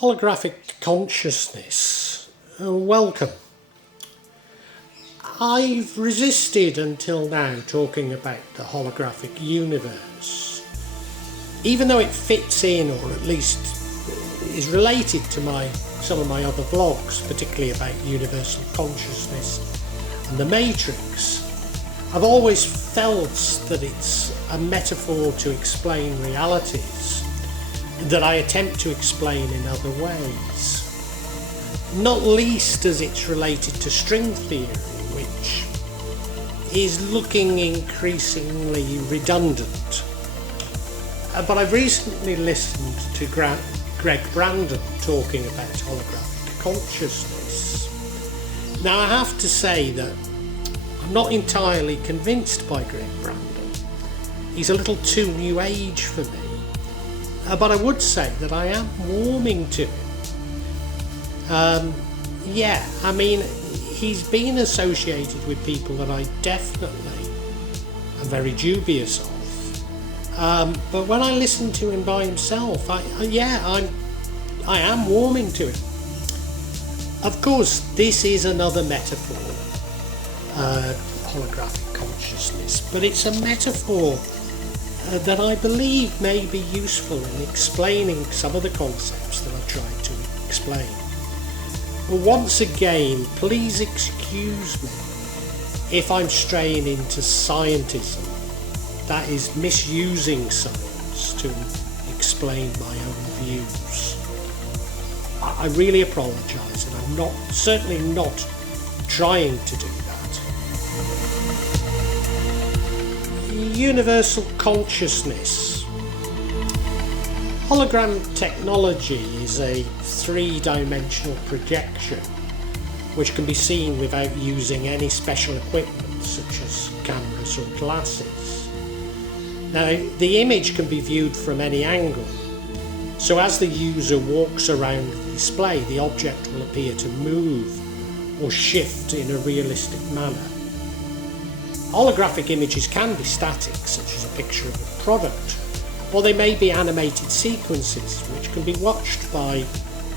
Holographic Consciousness. Welcome. I've resisted until now talking about the holographic universe, even though it fits in, or at least is related to some of my other vlogs, particularly about universal consciousness and the Matrix. I've always felt that it's a metaphor to explain realities that I attempt to explain in other ways, not least as it's related to string theory, which is looking increasingly redundant. But I've recently listened to Greg Brandon talking about holographic consciousness. Now I have to say that I'm not entirely convinced by Greg Brandon. He's a little too new age for me. But I would say that I am warming to him. He's been associated with people that I definitely am very dubious of. But when I listen to him by himself, I am warming to him. Of course, this is another metaphor, holographic consciousness, but it's a metaphor that I believe may be useful in explaining some of the concepts that I've tried to explain. But once again, please excuse me if I'm straying into scientism, that is misusing science to explain my own views. I really apologise, and I'm certainly not trying to do that. Universal consciousness. Hologram technology is a three-dimensional projection which can be seen without using any special equipment such as cameras or glasses. Now, the image can be viewed from any angle, so as the user walks around the display, the object will appear to move or shift in a realistic manner. Holographic images can be static, such as a picture of a product, or they may be animated sequences which can be watched by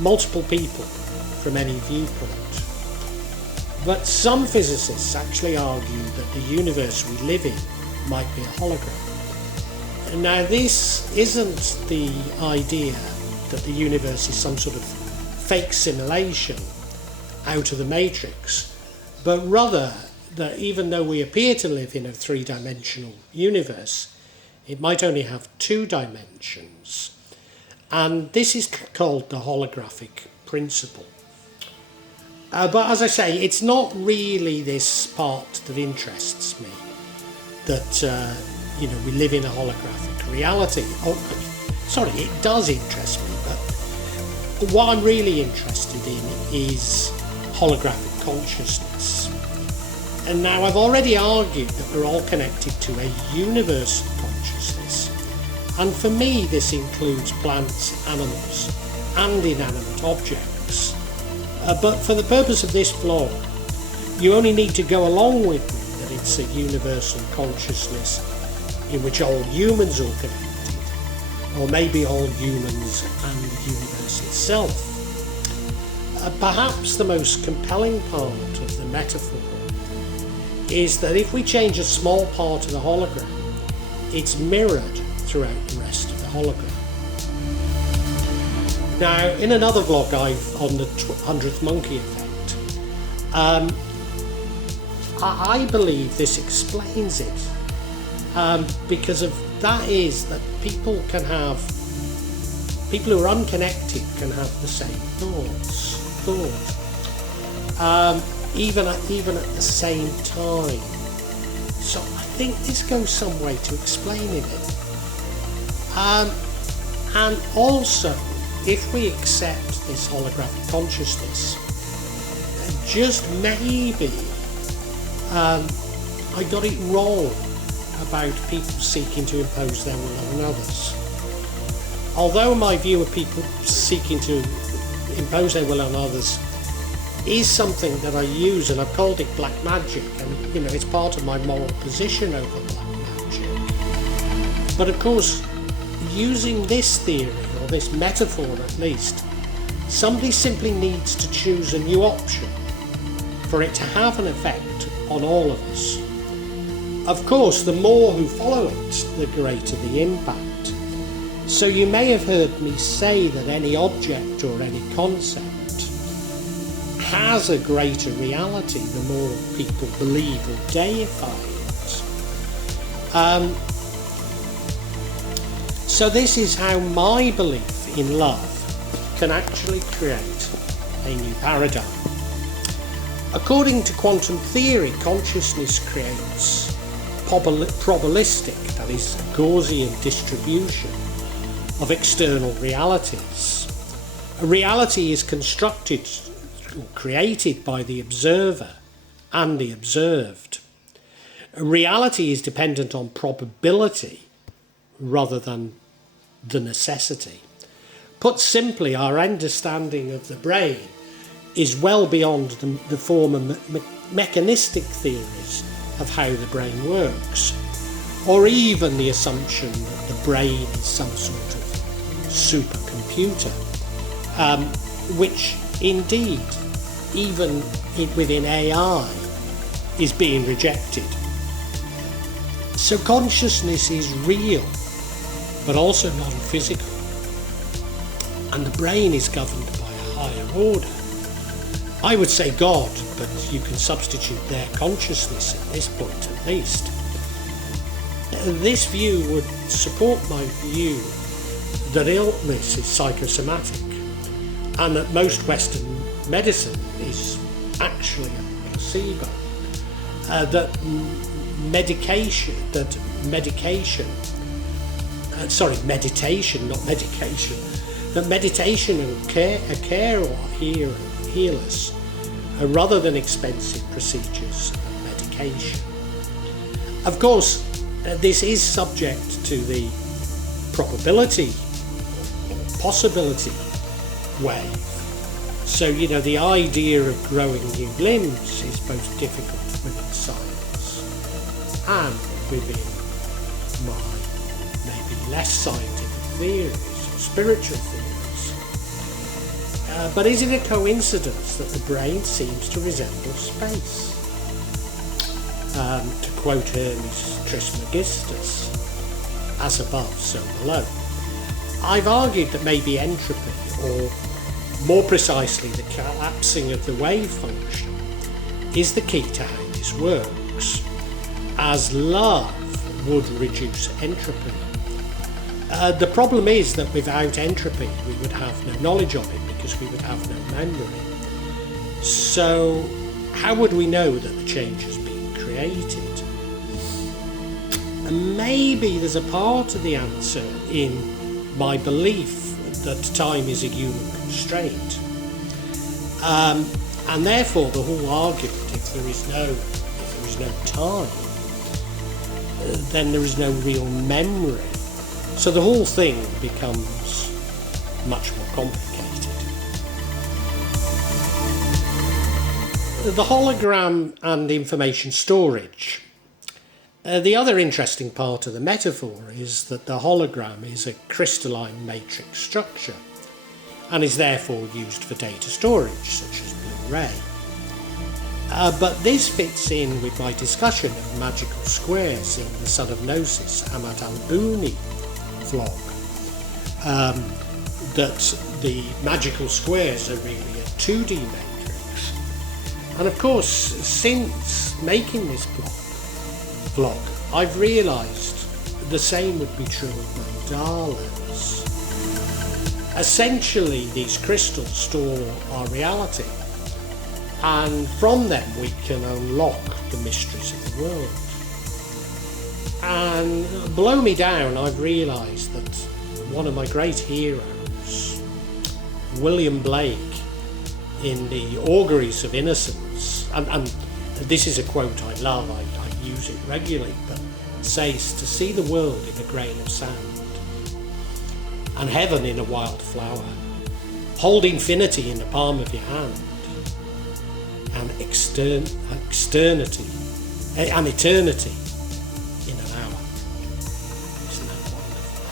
multiple people from any viewpoint. But some physicists actually argue that the universe we live in might be a hologram. And now this isn't the idea that the universe is some sort of fake simulation out of the Matrix, but rather that even though we appear to live in a three-dimensional universe, it might only have two dimensions. And this is called the holographic principle. But as I say, it's not really this part that interests me, that we live in a holographic reality. It does interest me, but what I'm really interested in is holographic consciousness. And now I've already argued that we're all connected to a universal consciousness, and for me this includes plants, animals and inanimate objects. But for the purpose of this vlog, you only need to go along with me that it's a universal consciousness in which all humans are connected, or maybe all humans and the universe itself. Perhaps the most compelling part of the metaphor is that if we change a small part of the hologram, it's mirrored throughout the rest of the hologram. Now, in another vlog on the 100th monkey effect, I believe this explains it, because of that is that people who are unconnected can have the same thoughts. Even at the same time. So I think this goes some way to explaining it. And also, if we accept this holographic consciousness, just maybe I got it wrong about people seeking to impose their will on others. Although my view of people seeking to impose their will on others is something that I use, and I've called it black magic, and it's part of my moral position over black magic. But of course, using this theory, or this metaphor at least, somebody simply needs to choose a new option for it to have an effect on all of us. Of course, the more who follow it, the greater the impact. So you may have heard me say that any object or any concept has a greater reality the more people believe or deify it. So this is how my belief in love can actually create a new paradigm. According to quantum theory, consciousness creates probabilistic, that is, Gaussian distribution of external realities. A reality is constructed or created by the observer and the observed. A reality is dependent on probability rather than the necessity. Put simply, our understanding of the brain is well beyond the former mechanistic theories of how the brain works, or even the assumption that the brain is some sort of supercomputer, which indeed, even within AI, is being rejected. So consciousness is real, but also non-physical, and the brain is governed by a higher order. I would say God, but you can substitute their consciousness at this point at least. This view would support my view that illness is psychosomatic and that most Western medicine is actually a placebo, that meditation, and care or heal us, rather than expensive procedures and medication. Of course, this is subject to the probability or possibility wave. So, the idea of growing new limbs is both difficult within science and within my maybe less scientific theories or spiritual theories. But is it a coincidence that the brain seems to resemble space? To quote Hermes Trismegistus, as above, so below. I've argued that maybe entropy, or more precisely the collapsing of the wave function, is the key to how this works, as love would reduce entropy. The problem is that without entropy we would have no knowledge of it, because we would have no memory. So how would we know that the change has been created? And maybe there's a part of the answer in my belief that time is a human constraint. And therefore the whole argument, if there is no time, then there is no real memory. So the whole thing becomes much more complicated. The hologram and information storage. The other interesting part of the metaphor is that the hologram is a crystalline matrix structure and is therefore used for data storage, such as Blu-ray. But this fits in with my discussion of magical squares in the Son of Gnosis, Ahmad Al-Bouni vlog, that the magical squares are really a 2D matrix. And of course, since making this vlog, I've realised the same would be true of mandalas. Essentially, these crystals store our reality, and from them we can unlock the mysteries of the world. And below me down, I've realised that one of my great heroes, William Blake, in the Auguries of Innocence, and this is a quote I love, I use it regularly, but says to see the world in a grain of sand, and heaven in a wild flower, hold infinity in the palm of your hand, and eternity in an hour. Isn't that wonderful?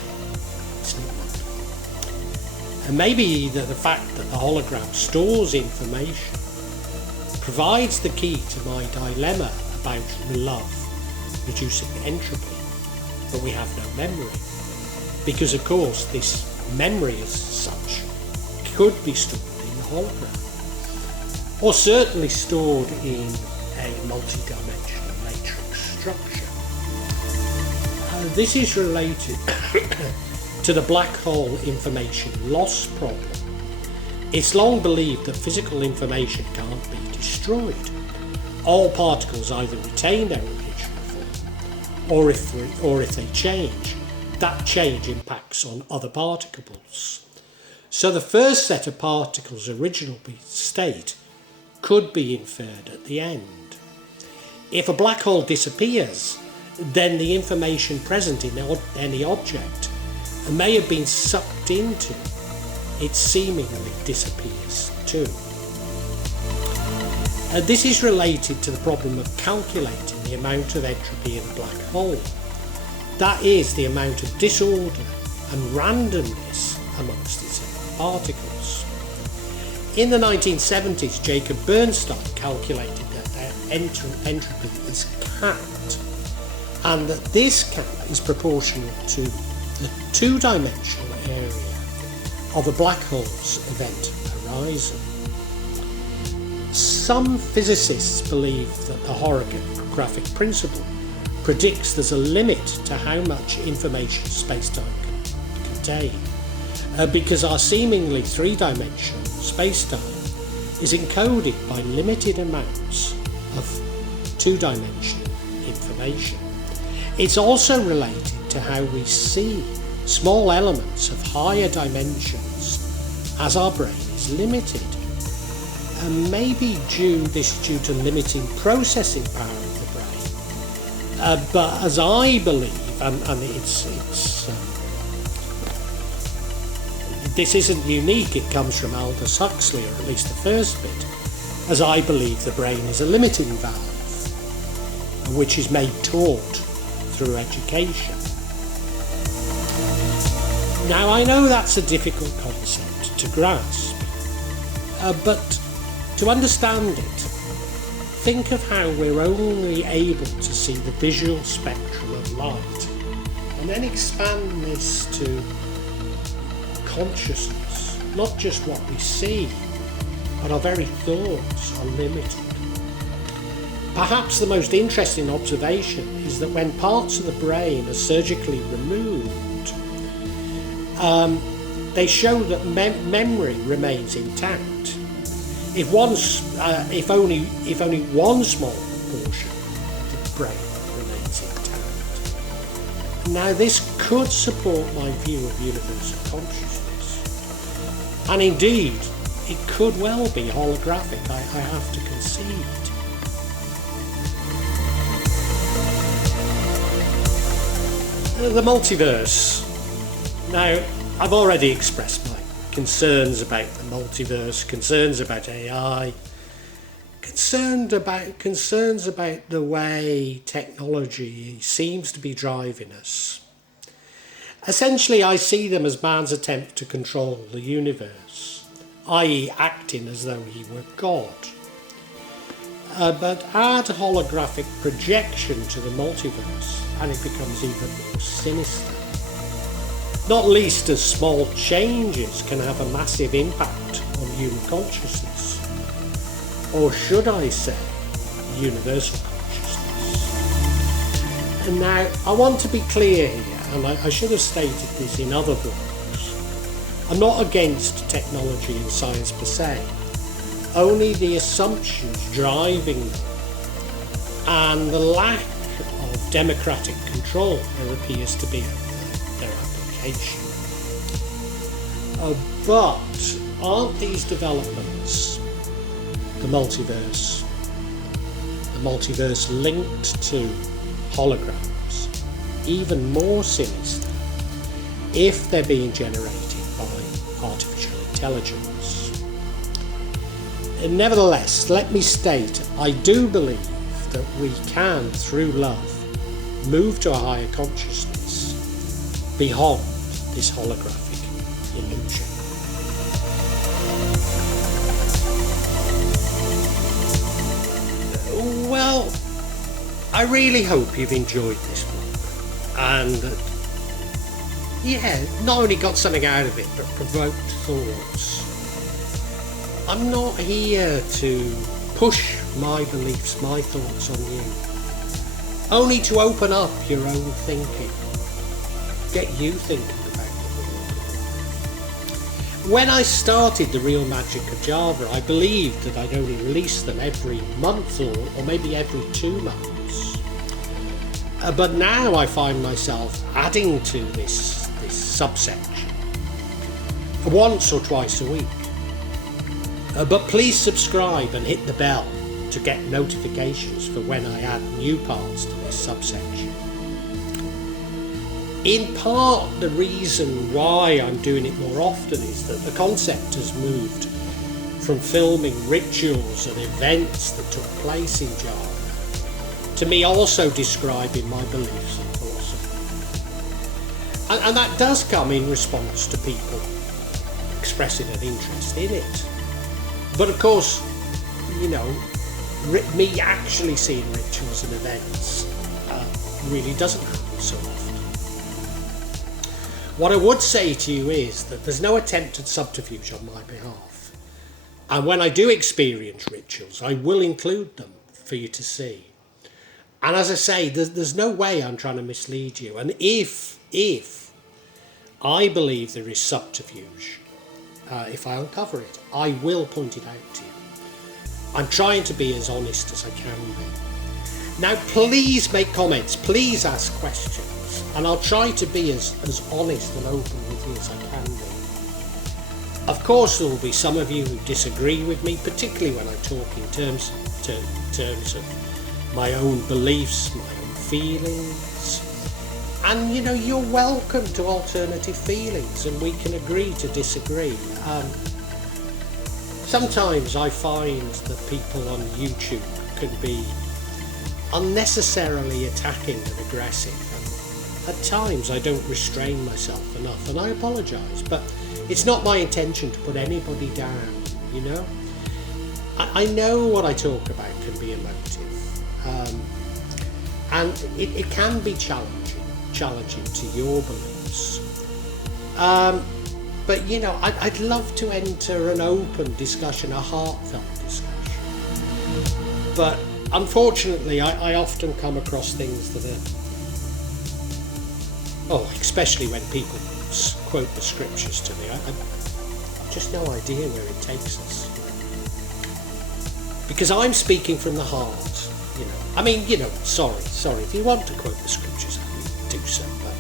Isn't it And maybe the fact that the hologram stores information provides the key to my dilemma about love reducing entropy, but we have no memory. Because of course this memory as such could be stored in the hologram, or certainly stored in a multi-dimensional matrix structure. This is related to the black hole information loss problem. It's long believed that physical information can't be destroyed. All particles either retain their original form, or if they change, that change impacts on other particles. So the first set of particles' original state could be inferred at the end. If a black hole disappears, then the information present in any object may have been sucked into it, seemingly disappears too. This is related to the problem of calculating the amount of entropy in a black hole. That is, the amount of disorder and randomness amongst its particles. In the 1970s, Jacob Bernstein calculated that entropy is capped, and that this cap is proportional to the two-dimensional area of a black hole's event horizon. Some physicists believe that the holographic principle predicts there's a limit to how much information space-time can contain, because our seemingly three-dimensional space-time is encoded by limited amounts of two-dimensional information. It's also related to how we see small elements of higher dimensions as our brain is limited. And maybe due to limiting processing power of the brain. But as I believe, and this isn't unique, it comes from Aldous Huxley, or at least the first bit, as I believe the brain is a limiting valve, which is made taut through education. Now I know that's a difficult concept to grasp, but to understand it, think of how we're only able to see the visual spectrum of light, and then expand this to consciousness. Not just what we see, but our very thoughts are limited. Perhaps the most interesting observation is that when parts of the brain are surgically removed, they show that memory remains intact. If only one small portion of the brain remains intact. Now this could support my view of universal consciousness, and indeed it could well be holographic, I have to concede. The multiverse. Now, I've already expressed my concerns about the multiverse, concerns about AI, concerns about the way technology seems to be driving us. Essentially, I see them as man's attempt to control the universe, i.e. acting as though he were God. But add holographic projection to the multiverse and it becomes even more sinister. Not least as small changes can have a massive impact on human consciousness. Or should I say, universal consciousness. And now, I want to be clear here, and I should have stated this in other vlogs. I'm not against technology and science per se, only the assumptions driving them and the lack of democratic control there appears to be of their application. But aren't these developments, the multiverse linked to holograms, even more sinister if they're being generated by artificial intelligence? And nevertheless, let me state, I do believe that we can, through love, move to a higher consciousness beyond this holographic illusion. I really hope you've enjoyed this book and that, not only got something out of it but provoked thoughts. I'm not here to push my beliefs, my thoughts on you, only to open up your own thinking, get you thinking about the world. When I started The Real Magic of Java, I believed that I'd only release them every month or maybe every 2 months. But now I find myself adding to this subsection once or twice a week. But please subscribe and hit the bell to get notifications for when I add new parts to this subsection. In part, the reason why I'm doing it more often is that the concept has moved from filming rituals and events that took place in Java to me also describing my beliefs and philosophy. And that does come in response to people expressing an interest in it. But of course, me actually seeing rituals and events really doesn't happen so often. What I would say to you is that there's no attempt at subterfuge on my behalf. And when I do experience rituals, I will include them for you to see. And as I say, there's no way I'm trying to mislead you. And if I believe there is subterfuge, if I uncover it, I will point it out to you. I'm trying to be as honest as I can be. Now, please make comments, please ask questions, and I'll try to be as honest and open with you as I can be. Of course, there will be some of you who disagree with me, particularly when I talk in terms of my own beliefs, my own feelings. And you're welcome to alternative feelings, and we can agree to disagree. Sometimes I find that people on YouTube can be unnecessarily attacking and aggressive, and at times I don't restrain myself enough, and I apologise, but it's not my intention to put anybody down, I know what I talk about can be emotive, and it can be challenging to your beliefs. But I'd love to enter an open discussion, a heartfelt discussion. But unfortunately, I often come across things that are, especially when people quote the scriptures to me, I've just no idea where it takes us. Because I'm speaking from the heart, sorry, if you want to quote the scriptures, do so, but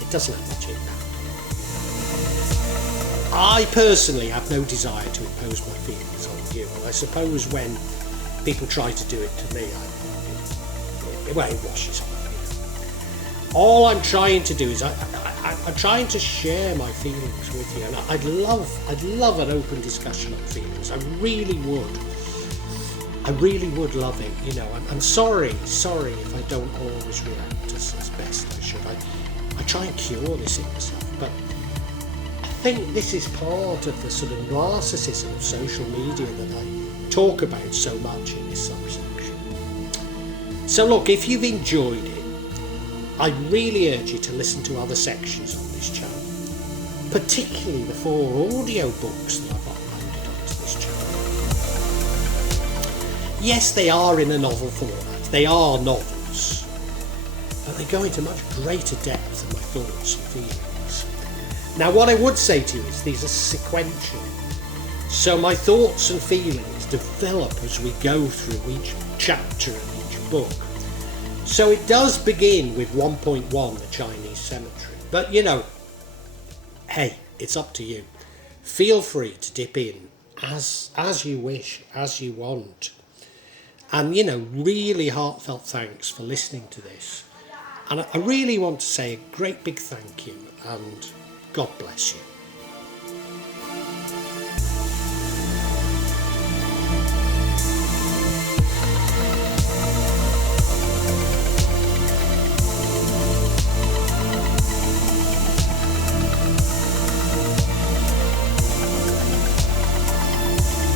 it doesn't have much impact. I personally have no desire to impose my feelings on you, and I suppose when people try to do it to me, it washes off. All I'm trying to do is I'm trying to share my feelings with you, and I'd love an open discussion on feelings. I really would love it. I'm sorry if I don't always react as best I should. I try and cure this in myself, but I think this is part of the sort of narcissism of social media that I talk about so much in this subsection. So look, if you've enjoyed it, I really urge you to listen to other sections on this channel, particularly the 4 audio books that I've uploaded onto this channel. Yes, they are in a novel format, they are novels, but they go into much greater depth than my thoughts and feelings. Now, what I would say to you is these are sequential, so my thoughts and feelings develop as we go through each chapter and each book. So it does begin with 1.1, the Chinese cemetery. But hey, it's up to you. Feel free to dip in as you wish, as you want. And really heartfelt thanks for listening to this. And I really want to say a great big thank you, and God bless you.